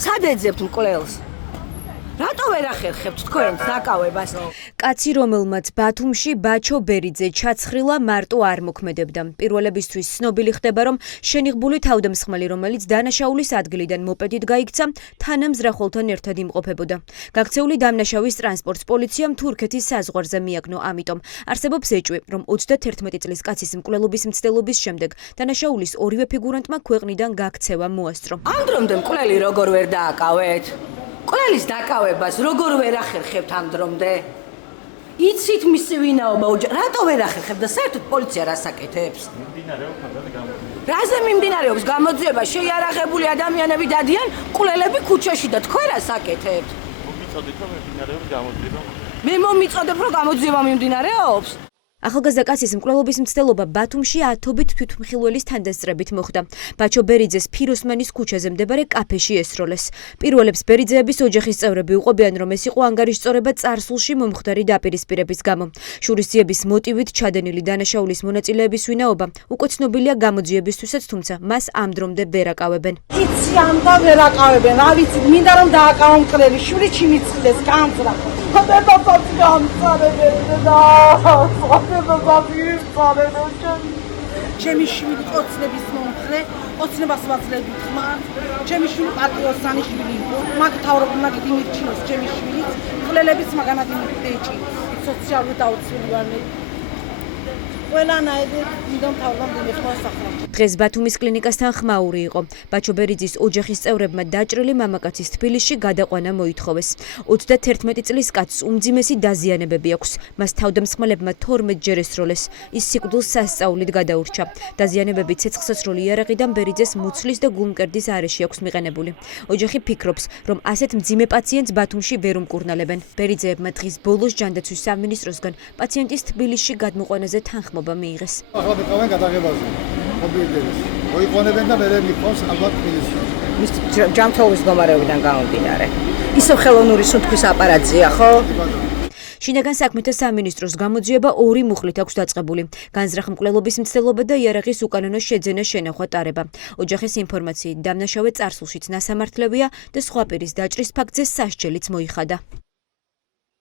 სად მკვლელს? რატო ვერ ახერხებთ თქვენ დაკავებას? კაცი, რომელმაც ბათუმში ბაჩო ბერიძე ჩაცხრილა, მარტო არ მოქმედებდა. პირველებისთვის ცნობილი ხდება, რომ შენიღბული თავდამსხმელი, რომელიც დანაშაულის ადგილიდან მოპედით გაიქცა, თანამზრახველთან ერთად იმყოფებოდა. გაქცეული დამნაშავის ტრანსპორტს პოლიციამ თურქეთის საზღვარზე მიაგნო, ამიტომ არსებობს ეჭვი, რომ 31 წლის კაცის მკვლელობის მცდელობის შემდეგ დანაშაულის ორივე ფიგურანტმა ქვეყნიდან გაქცევა მოასწრო. ამ დრომდე მკვლელი როგორ ვერ დააკავეთ? მკვლელის დაკავებას როგორ ვერ ახერხებთ ამ დრომდე? იცით მისი ვინაობა, რატო ვერ ახერხებთ და საერთოდ პოლიცია რას აკეთებს? რაზე მიმდინარეობს გამოძიება? შეიარაღებული ადამიანები დადიან მკვლელები ქუჩაში და თქვენ რას აკეთებთ? მე მომიწოდებ რომ გამოძიება მიმდინარეობს? ახალგაზრდა კაცის მკვლელობის მცდელობა ბათუმში ათობით თვითმხილველის თანდასწრებით მოხდა. ბაჩო ბერიძეს ფიროსმანის ქუჩაზე მდებარე კაფეში ესროლეს. პირველებს ბერიძეების ოჯახის წევრები უყვებიან, რომ ეს იყო ანგარიშწორება წარსულში მომხდარი დაპირისპირების გამო. შურისძიების მოტივით ჩადენილი დანაშაულის მონაწილეების ვინაობა უკვე ცნობილია გამოძიებისთვისაც, თუმცა მას ამ დრომდე ვერ აკავებენ. იცი ამ და ვერ აკავებენ. რა ვიცი, მინდა რომ დააკავო მკვლელი, შური ჩიმიცხდეს, განცრა. ხოდებასაც გამწარებენ და ჩემი შვილი ოცნების მომხრე, ოცნებას ვაძლევთ ხმარ. ჩემი შვილი პატრიოტსანი შვილი იყო. მაგ თავრობნა კიდე მირჩიოს ჩემი შვილი. მკვლელების მაგანად იმდეჭი. სოციალური დაუცველია. ყველანაირად მინდა თავრობამ დიმეხმარ სახლა. დღეს ბათუმის კლინიკასთან ხმაური იყო. ბაჩო ბერიძის ოჯახის წევრებმა დაჭრილი მამაკაცის თბილისში გადაყვანა მოითხოვეს. 31 წლის კაცს უმძიმესი დაზიანებები აქვს. მას თავდამსხმელებმა 12 ჯერ ესროლეს. ის სიკვდილს სასწაულით გადაურჩა. დაზიანებები ცეცხლსასროლი იარაღიდან ბერიძეს მუცლის და გულმკერდის არეში აქვს მიყენებული. ოჯახი ფიქრობს, რომ ასეთ მძიმე პაციენტს ბათუმში ვერ უმკურნალებენ. ბერიძეებმა დღის ბოლოს ჯანდაცვის სამინისტროსგან პაციენტის თბილისში გადმოყვანაზე თანხმობა მიიღეს. ახლა მიყავენ გადაღებაზე. მოიყვანებენ და მერე მიყავს ალბათ თბილისში. მის ჯანმრთელობის მდგომარეობიდან გამომდინარე. ისევ ხელოვნური სუნთქვის აპარატზეა, ხო? შინაგან საქმეთა სამინისტროს გამოძიება ორი მუხლით აქვს დაწყებული. განზრახ მკვლელობის მცდელობა და იარაღის უკანონო შეძენა შენახვა ტარება. ოჯახის ინფორმაციით დამნაშავე წარსულშიც ნასამართლევია და სხვა პირის დაჭრის ფაქტზე სასჯელიც მოიხადა.